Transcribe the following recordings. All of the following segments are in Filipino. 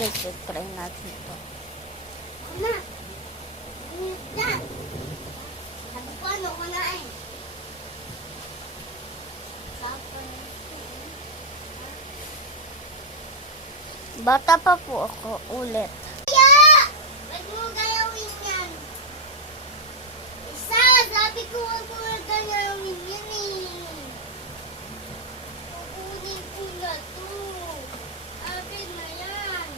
Guys, try natin ito. Mama, yan. Paano ko na eh? Bata pa po ako ulit. Kaya! Ba't mo gayawin yan? Isa, sabi ko huwag mo gayawin yan eh. Kukunin ko na to. Akin na yan.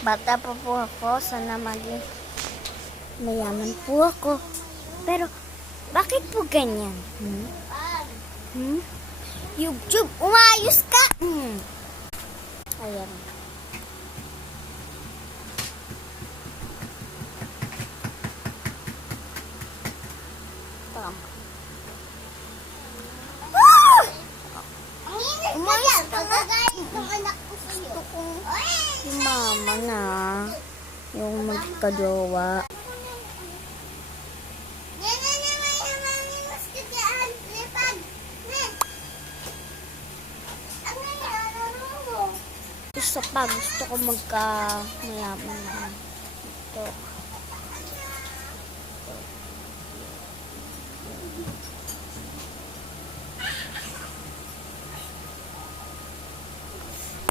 Bata pa po ako. Sana maging mayaman po ako. Pero, bakit po ganyan? YouTube, umayos ka! Ayan. Tama. Ang init ka Umayos yan. ka na. Pagkagalit ng anak ko sa'yo. Yung mama na. Yung magkajowa. Yan na naman yung mami mas kagaan. Lipad. Ano yan? Ano mo? Isa pa, gusto ko magka-mayaman na. Ito.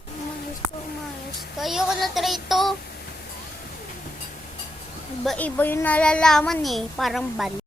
Umayos ka. Ayoko na try ito. Iba-iba yung nalalaman eh. Parang bali.